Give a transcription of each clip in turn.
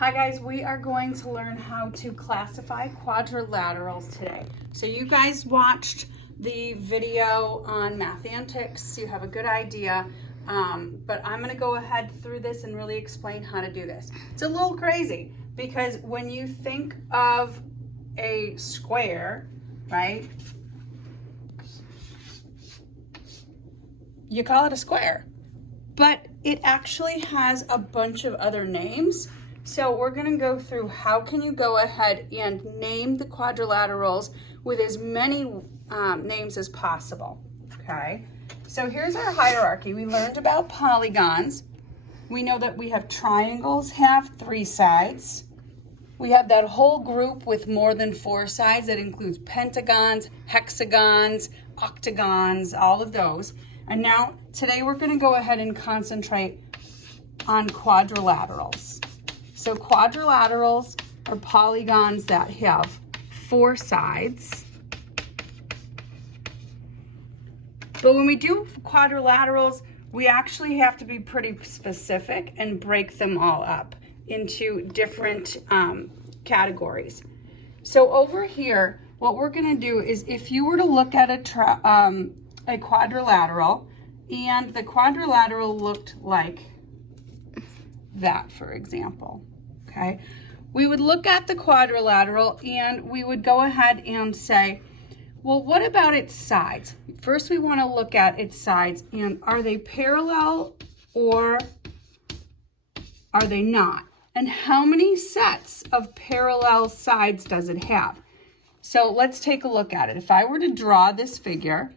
Hi guys, we are going to learn how to classify quadrilaterals today. So you guys watched the video on math antics, you have a good idea, but I'm going to go ahead through this and really explain how to do this. It's a little crazy because when you think of a square, right, you call it a square, but it actually has a bunch of other names. So we're going to go through how can you go ahead and name the quadrilaterals with as many names as possible, okay? So here's our hierarchy. We learned about polygons. We know that we have triangles have 3 sides. We have that whole group with more than 4 sides that includes pentagons, hexagons, octagons, all of those. And now today we're going to go ahead and concentrate on quadrilaterals. So quadrilaterals are polygons that have 4 sides. But when we do quadrilaterals, we actually have to be pretty specific and break them all up into different categories. So over here, what we're going to do is if you were to look at a quadrilateral and the quadrilateral looked like that, for example, okay, we would look at the quadrilateral and we would go ahead and say, well, what about its sides? First, we want to look at its sides, and are they parallel or are they not? And how many sets of parallel sides does it have? So let's take a look at it. If I were to draw this figure,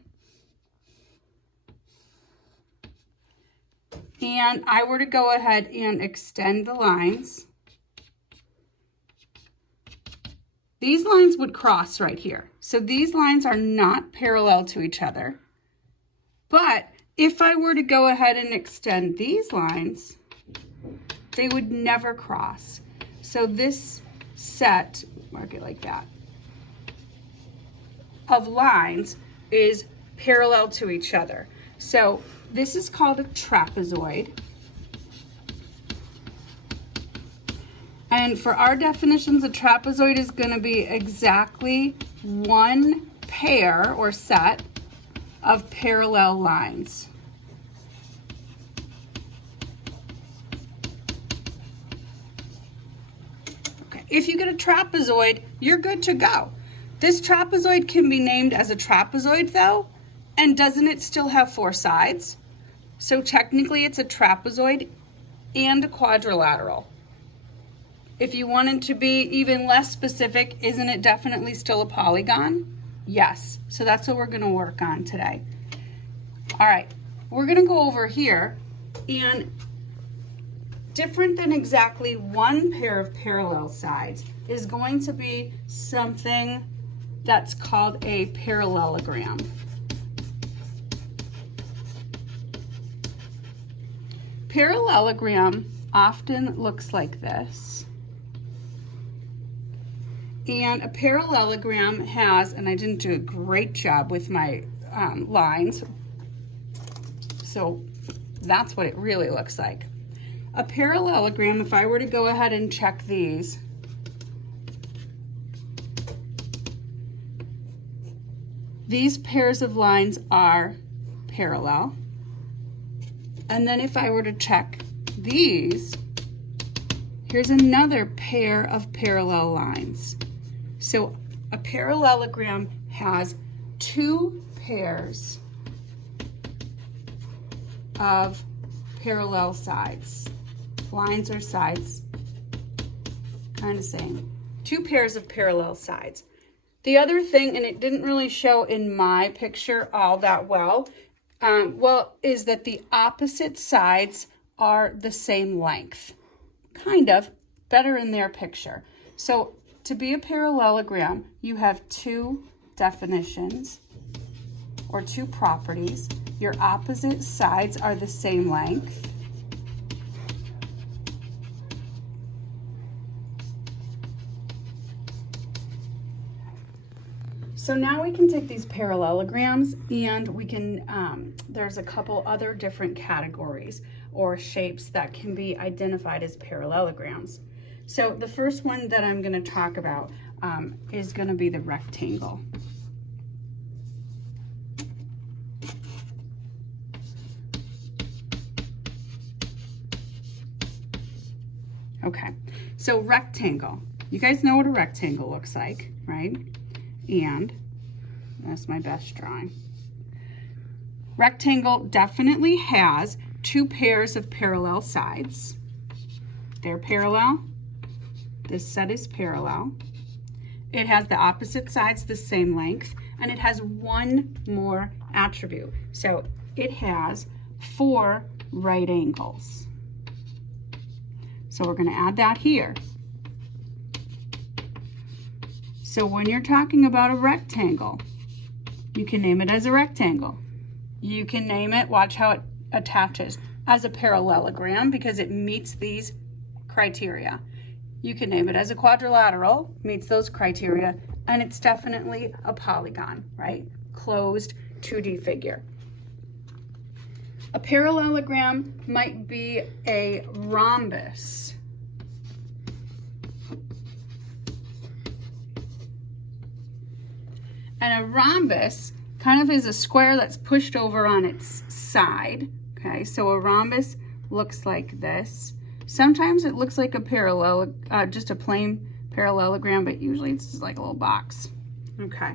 and I were to go ahead and extend the lines, these lines would cross right here. So these lines are not parallel to each other. But if I were to go ahead and extend these lines, they would never cross. So this set, mark it like that, of lines is parallel to each other. So this is called a trapezoid. And for our definitions, a trapezoid is going to be exactly one pair or set of parallel lines. Okay, if you get a trapezoid, you're good to go. This trapezoid can be named as a trapezoid though, and doesn't it still have 4 sides? So technically it's a trapezoid and a quadrilateral. If you wanted to be even less specific, isn't it definitely still a polygon? Yes, so that's what we're going to work on today. All right, we're going to go over here, and different than exactly one pair of parallel sides is going to be something that's called a parallelogram. Parallelogram often looks like this. And a parallelogram has, and I didn't do a great job with my lines, so that's what it really looks like. A parallelogram, if I were to go ahead and check these, these pairs of lines are parallel. And then if I were to check these, here's another pair of parallel lines. So a parallelogram has 2 pairs of parallel sides. Lines or sides, kind of same. 2 pairs of parallel sides. The other thing, and it didn't really show in my picture all that well, is that the opposite sides are the same length. Kind of, better in their picture. So to be a parallelogram, you have 2 definitions or 2 properties. Your opposite sides are the same length. So now we can take these parallelograms and we can, there's a couple other different categories or shapes that can be identified as parallelograms. So the first one that I'm going to talk about is going to be the rectangle. Okay, so rectangle. You guys know what a rectangle looks like, right? And that's my best drawing. Rectangle definitely has two pairs of parallel sides. They're parallel. This set is parallel. It has the opposite sides the same length, and it has one more attribute. So it has 4 right angles. So we're going to add that here. So when you're talking about a rectangle, you can name it as a rectangle. You can name it, watch how it attaches, as a parallelogram because it meets these criteria. You can name it as a quadrilateral, meets those criteria, and it's definitely a polygon, right? Closed 2D figure. A parallelogram might be a rhombus. And a rhombus kind of is a square that's pushed over on its side. Okay, so a rhombus looks like this. Sometimes it looks like a parallel, just a plain parallelogram, but usually it's just like a little box. Okay.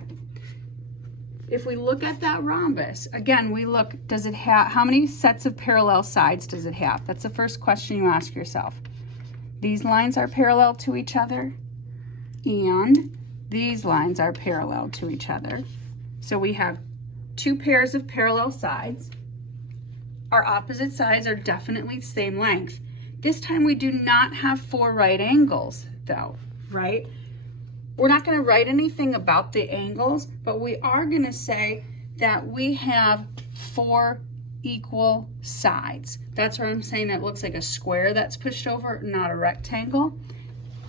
If we look at that rhombus, again, we look, does it have, how many sets of parallel sides does it have? That's the first question you ask yourself. These lines are parallel to each other, and these lines are parallel to each other. So we have 2 pairs of parallel sides. Our opposite sides are definitely the same length. This time we do not have 4 right angles though, right? We're not going to write anything about the angles, but we are going to say that we have 4 equal sides. That's where I'm saying that looks like a square that's pushed over, not a rectangle.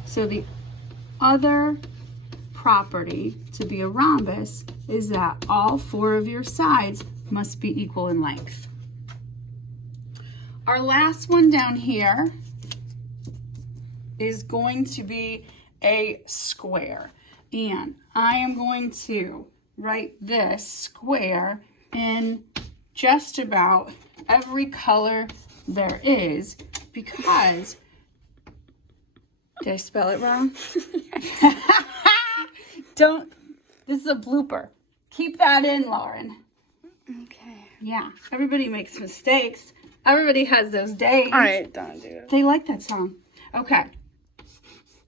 So the other property to be a rhombus is that all 4 of your sides must be equal in length. Our last one down here is going to be a square, and I am going to write this square in just about every color there is because, did I spell it wrong? Don't, this is a blooper. Keep that in, Lauren. Okay. Yeah, everybody makes mistakes. Everybody has those days. All right, don't do it. They like that song. Okay.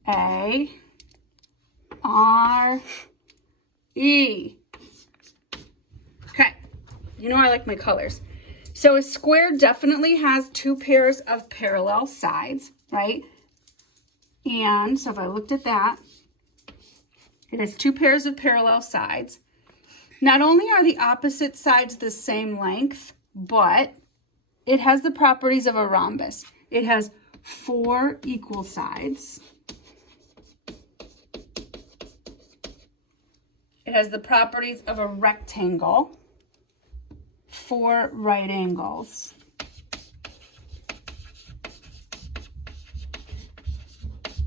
A, R, E. Okay. You know I like my colors. So a square definitely has 2 pairs of parallel sides, right? And so if I looked at that, it has 2 pairs of parallel sides. Not only are the opposite sides the same length, but it has the properties of a rhombus. It has 4 equal sides. It has the properties of a rectangle, 4 right angles.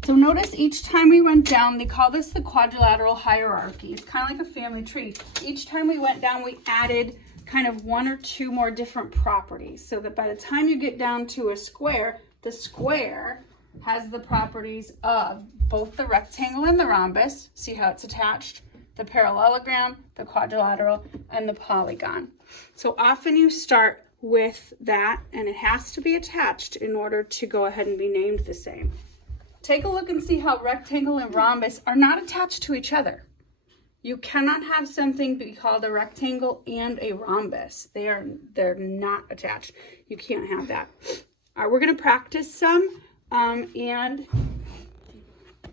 So notice each time we went down, they call this the quadrilateral hierarchy. It's kind of like a family tree. Each time we went down, we added kind of 1 or 2 more different properties so that by the time you get down to a square, the square has the properties of both the rectangle and the rhombus. See how it's attached? The parallelogram, the quadrilateral, and the polygon. So often you start with that, and it has to be attached in order to go ahead and be named the same. Take a look and see how rectangle and rhombus are not attached to each other. You cannot have something be called a rectangle and a rhombus. They're not attached. You can't have that. All right, we're going to practice some, and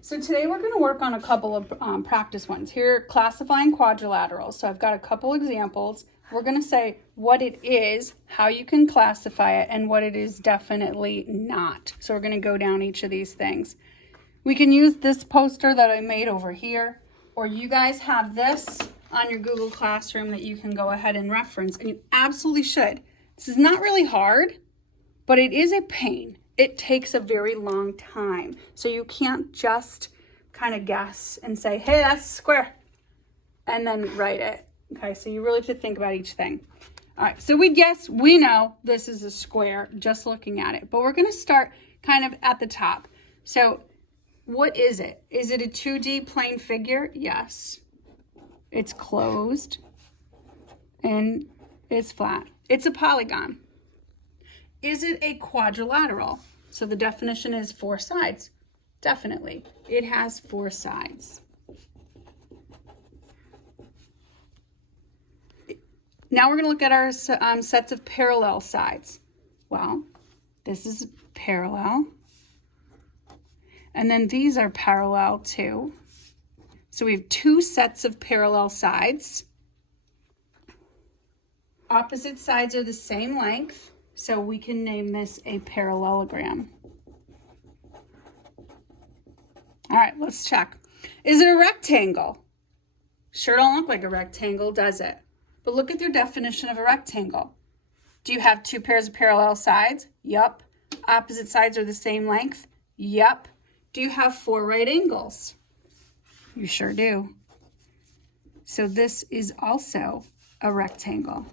so today we're going to work on a couple of practice ones. Here, classifying quadrilaterals. So I've got a couple examples. We're going to say what it is, how you can classify it, and what it is definitely not. So we're going to go down each of these things. We can use this poster that I made over here, or you guys have this on your Google Classroom that you can go ahead and reference, and you absolutely should. This is not really hard, but it is a pain. it takes a very long time. So you can't just kind of guess and say, hey, that's a square, and then write it. Okay, so you really have to think about each thing. All right, so we know this is a square just looking at it, but we're gonna start kind of at the top. So what is it? Is it a 2D plane figure? Yes. It's closed and it's flat. It's a polygon. Is it a quadrilateral? So the definition is 4 sides. Definitely. It has 4 sides. Now we're going to look at our sets of parallel sides. Well, this is parallel. And then these are parallel too. So we have 2 sets of parallel sides. Opposite sides are the same length, so we can name this a parallelogram. All right, let's check. Is it a rectangle? Sure don't look like a rectangle, does it? But look at your definition of a rectangle. Do you have 2 pairs of parallel sides? Yup. Opposite sides are the same length? Yup. Do you have 4 right angles? You sure do. So this is also a rectangle.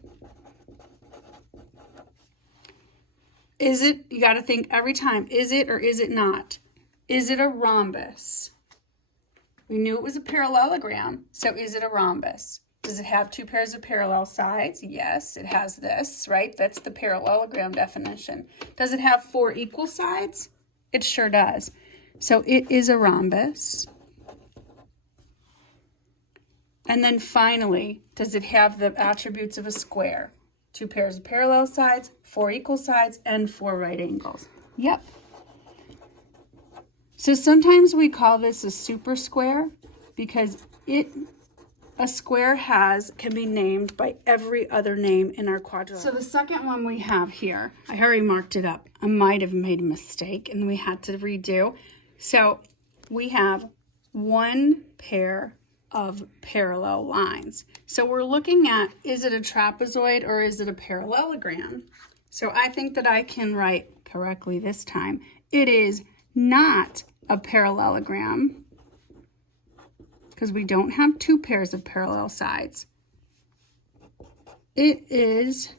Is it, you got to think every time, is it or is it not? Is it a rhombus? We knew it was a parallelogram, so is it a rhombus? Does it have 2 pairs of parallel sides? Yes, it has this, right? That's the parallelogram definition. Does it have 4 equal sides? It sure does. So it is a rhombus. And then finally, does it have the attributes of a square? 2 pairs of parallel sides, 4 equal sides, and 4 right angles. Yep. So sometimes we call this a super square because a square can be named by every other name in our quadrilateral. So the second one we have here, I already marked it up. I might have made a mistake and we had to redo. So we have 1 pair of parallel lines. So we're looking at, is it a trapezoid or is it a parallelogram? So I think that I can write correctly this time. It is not a parallelogram because we don't have 2 pairs of parallel sides. It is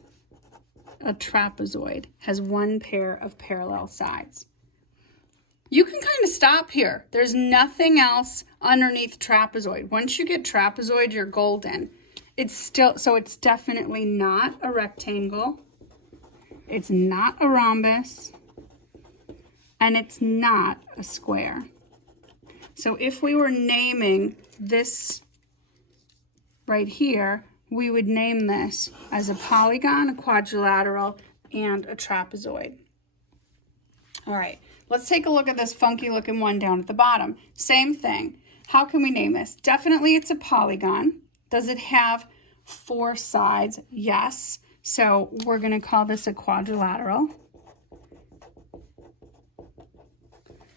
a trapezoid, has 1 pair of parallel sides. You can kind of stop here. There's nothing else underneath trapezoid. Once you get trapezoid, you're golden. So it's definitely not a rectangle. It's not a rhombus. And it's not a square. So if we were naming this right here, we would name this as a polygon, a quadrilateral, and a trapezoid. All right. Let's take a look at this funky looking one down at the bottom. Same thing. How can we name this? Definitely it's a polygon. Does it have 4 sides? Yes. So we're going to call this a quadrilateral.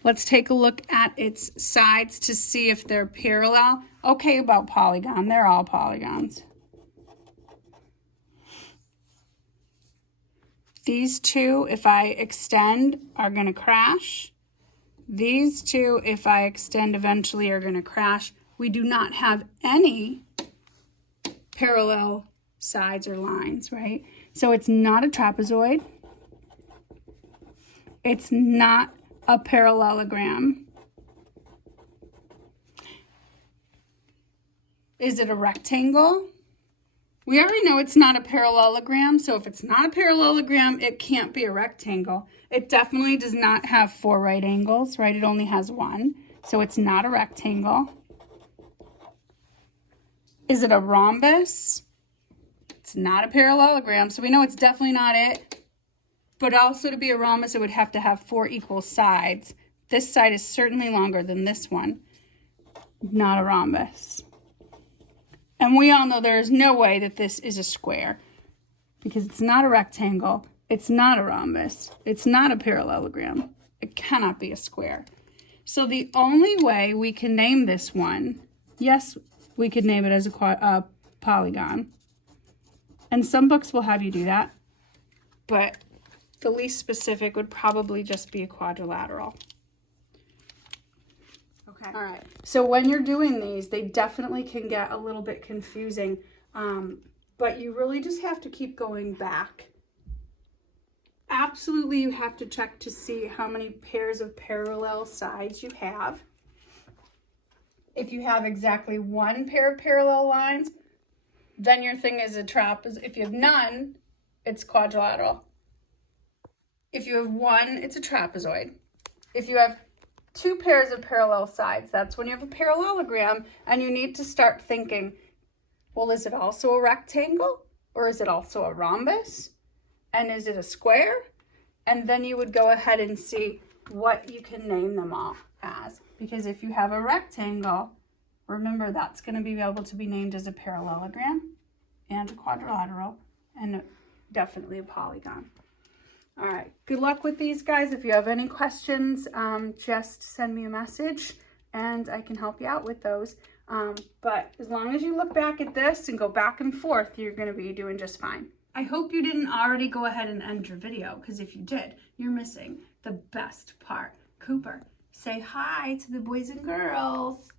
Let's take a look at its sides to see if they're parallel. Okay, about polygon. They're all polygons. These 2, if I extend, are going to crash. These 2, if I extend eventually, are going to crash. We do not have any parallel sides or lines, right? So it's not a trapezoid. It's not a parallelogram. Is it a rectangle? We already know it's not a parallelogram, so if it's not a parallelogram, it can't be a rectangle. It definitely does not have 4 right angles, right? It only has 1, so it's not a rectangle. Is it a rhombus? It's not a parallelogram, so we know it's definitely not it. But also to be a rhombus, it would have to have 4 equal sides. This side is certainly longer than this one. Not a rhombus. And we all know there is no way that this is a square because it's not a rectangle, it's not a rhombus, it's not a parallelogram. It cannot be a square. So the only way we can name this one, yes, we could name it as a polygon. And some books will have you do that, but the least specific would probably just be a quadrilateral. Okay. All right. So when you're doing these, they definitely can get a little bit confusing, but you really just have to keep going back. Absolutely, you have to check to see how many pairs of parallel sides you have. If you have exactly one pair of parallel lines, then your thing is a trapezoid. If you have none, it's quadrilateral. If you have one, it's a trapezoid. If you have two pairs of parallel sides, that's when you have a parallelogram, and you need to start thinking, well, is it also a rectangle, or is it also a rhombus, and is it a square? And then you would go ahead and see what you can name them all as, because if you have a rectangle, remember that's going to be able to be named as a parallelogram and a quadrilateral and definitely a polygon. All right, good luck with these, guys. If you have any questions, just send me a message and I can help you out with those. But as long as you look back at this and go back and forth, you're going to be doing just fine. I hope you didn't already go ahead and end your video, because if you did, you're missing the best part. Cooper, say hi to the boys and girls.